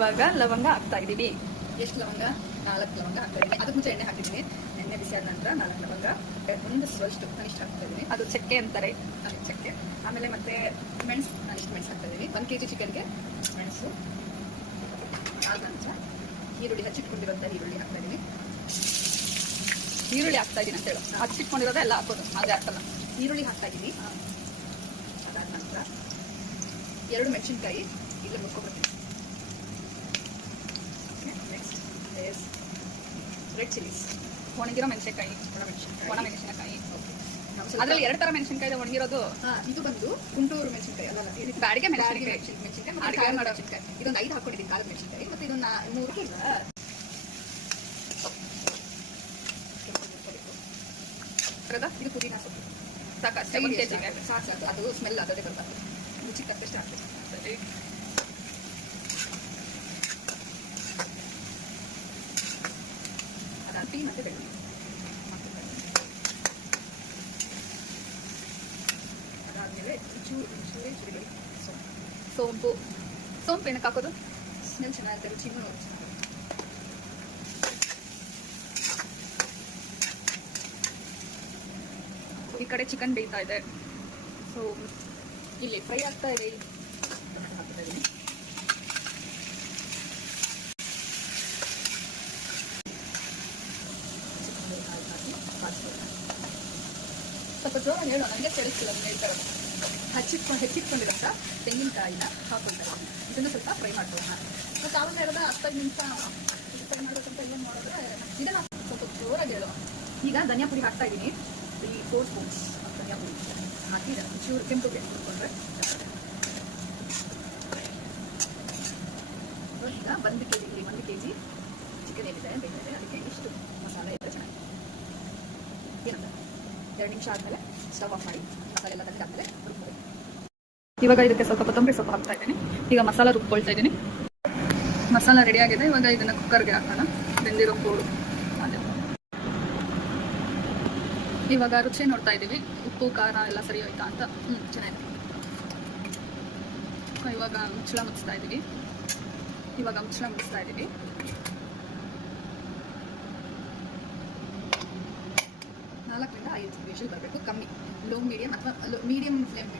ಇವಾಗ ಲವಂಗ ಹಾಕ್ತಾ ಇದೀವಿ. ಎಷ್ಟು ಲವಂಗ? 4 ಲವಂಗ ಹಾಕ್ತಾ ಇದ್ದೀನಿ. ಅದಕ್ಕೆ ಮುಂಚೆ ಎಣ್ಣೆ ಹಾಕಿದ್ದೀನಿ. ಎಣ್ಣೆ ಬಿಸಿ ಆದ ನಂತರ 4 ಲವಂಗ, ಒಂದು ಸ್ವಷ್ಟು ಕನಿಷ್ಠ ಹಾಕ್ತಾ ಇದ್ದೀನಿ. ಅದು ಚಕ್ಕೆ ಅಂತಾರೆ, ಅದು ಚಕ್ಕೆ. ಆಮೇಲೆ ಮತ್ತೆ ಮೆಣಸು, ನಾನಿಷ್ಟು ಮೆಣಸು ಹಾಕ್ತಾ ಇದ್ದೀನಿ. 1 kg ಚಿಕನ್ಗೆ ಮೆಣಸು. ಆದ ನಂತರ ಈರುಳ್ಳಿ, ಹಚ್ಚಿಟ್ಕೊಂಡಿರೋಂಥ ಈರುಳ್ಳಿ ಹಾಕ್ತಾ ಇದ್ದೀನಿ. ಈರುಳ್ಳಿ ಹಾಕ್ತಾ ಇದ್ದೀನಿ ಅಂತ ಹೇಳು, ಹಚ್ಚಿಟ್ಕೊಂಡಿರೋದೇ ಎಲ್ಲ ಹಾಕೋದು, ಅದೇ ಹಾಕಲ್ಲ. ಈರುಳ್ಳಿ ಹಾಕ್ತಾ ಇದ್ದೀನಿ. ಅದಾದ ನಂತರ 2 ಮೆಣಸಿನ್ಕಾಯಿ ಇಲ್ಲ ಮುರ್ಕೊಬಿಡ್ತೀನಿ. ನೆಕ್ಸ್ಟ್ is ರೆಡ್ ಚಿಲ್ಲೀಸ್, ಒಣಗಿರೋ ಮೆಣಸಿನಕಾಯಿ, ಒಣ ಮೆಣಸಿನಕಾಯಿ. ಅದ್ರಲ್ಲಿ 2 ತರ ಮೆಣಸಿನಕಾಯಿ ಒಣಗಿರೋದು. ಇದು ಬಂದು ಗುಂಟೂರು ಮೆಣಸಿನಕಾಯಿ ಅಲ್ಲ, ಬ್ಯಾಡಿಗೆ ಮೆಣಸಿನಕಾಯಿ, ಅಡುಗೆ ಮಾಡೋ ಮೆಣಸಿನಕಾಯಿ. ಇದೊಂದು 5 ಹಾಕೊಂಡಿದ್ದೀನಿ ಕಾಲದ ಮೆಣಸಿನಕಾಯಿ. ಮತ್ತೆ ಇದೊಂದು 3 ಇಲ್ಲ ಇದು ಪುದೀನ ಸೊಪ್ಪು. ಸಾಕು, ಸಾಕು, ಅದು ಸ್ಮೆಲ್ ಅದೇ ಬರ್ತದೆ. ರುಚಿ ತಕ್ಕಷ್ಟು ಹಾಕ್ಬೇಕು. ಅದಾದ ಮತ್ತೆ ಬೆಳ್ಳುಳ್ಳಿ, ಅದಾದಮೇಲೆ ಚೂರು ಸೋಂಪು. ಸೋಂಪು ಏನಕ್ಕೆ ಹಾಕೋದು? ಸ್ಮೆಲ್ ಚೆನ್ನಾಗಿರುತ್ತೆ, ರುಚಿನೂ ಚೆನ್ನಾಗಿರುತ್ತೆ. ಈ ಕಡೆ ಚಿಕನ್ ಬೇಯ್ತಾ ಇದೆ, ಸೊ ಇಲ್ಲಿ ಫ್ರೈ ಆಗ್ತಾ ಇದೆ. ಹಾಕ್ತಾ ಇದ್ದೀನಿ. ಸ್ವಲ್ಪ ಜೋರಾಗಿ ಹೇಳೋ, ನನಗೆ ಕೇಳಿಸ್ತಿಲ್ಲ ನೀವು ಹೇಳ್ತಾ ಇರೋದು. ಹೆಚ್ಚಿಟ್ಕೊಂಡಿರೋಂಥ ತೆಂಗಿನಕಾಯಿನ ಹಾಕೊಳ್ತಾ ಇದ್ದೀನಿ. ಇದನ್ನು ಸ್ವಲ್ಪ ಫ್ರೈ ಮಾಡ್ಕೊಳ್ಳೋಣ. ಮತ್ತು ಆವಾಗ ಇರೋದ 15 ನಿಮಿಷ ಫ್ರೈ ಮಾಡೋಕ್ಕಂತ ಏನು ಮಾಡಿದ್ರೆ ಇದನ್ನು ಸ್ವಲ್ಪ ಜೋರಾಗಿ ಹೇಳೋ. ಈಗ ಧನಿಯಾ ಪುಡಿ ಹಾಕ್ತಾ ಇದ್ದೀನಿ. 4 ಸ್ಪೂನ್ಸ್ ಧನಿಯಾ ಪುಡಿ ಹಾಕಿ ಚೂರು ಕೆಂಪುಗೆ ಹುರ್ಕೊಂಡ್ರೆ. ಈಗ 1 kg ಚಿಕನ್ ಏನಿದೆ ಬೇಕಿದೆ, ಅದಕ್ಕೆ ಇಷ್ಟು ಮಸಾಲೆ ಇದೆ ಚೆನ್ನಾಗಿ. ಏನಂತ 2 ನಿಮಿಷ ಆದಮೇಲೆ ಸ್ಟವ್ ಆಫ್ ಮಾಡಿ ಮಸಾಲೆ ಎಲ್ಲ ತೆಗೆದಾದ್ಮೇಲೆ ರುಬ್ಬೋದು. ಇವಾಗ ಇದಕ್ಕೆ ಸ್ವಲ್ಪ ಕೊತ್ತಂಬರಿ ಸೊಪ್ಪು ಹಾಕ್ತಾ ಇದ್ದೀನಿ. ಈಗ ಮಸಾಲ ರುಬ್ಕೊಳ್ತಾ ಇದ್ದೀನಿ. ಮಸಾಲ ರೆಡಿ ಆಗಿದೆ. ಇವಾಗ ಇದನ್ನು ಕುಕ್ಕರ್ಗೆ ಹಾಕೋಣ. ಬೆಂದಿರೋ ಕೋಡು ಅದೇ. ಇವಾಗ ರುಚಿ ನೋಡ್ತಾ ಇದ್ದೀವಿ, ಉಪ್ಪು ಖಾರ ಎಲ್ಲ ಸರಿ ಹೋಯ್ತಾ ಅಂತ. ಚೆನ್ನಾಗಿದೆ. ಇವಾಗ ಮುಚ್ಚಳ ಮುಚ್ಚಿಸ್ತಾ ಇದ್ದೀವಿ. 4 ರಿಂದ 5 ವಿಷಲ್ ಬರಬೇಕು. ಕಮ್ಮಿ, ಲೋ ಮೀಡಿಯಂ ಅಥವಾ ಮೀಡಿಯಂ ಫ್ಲೇಮ್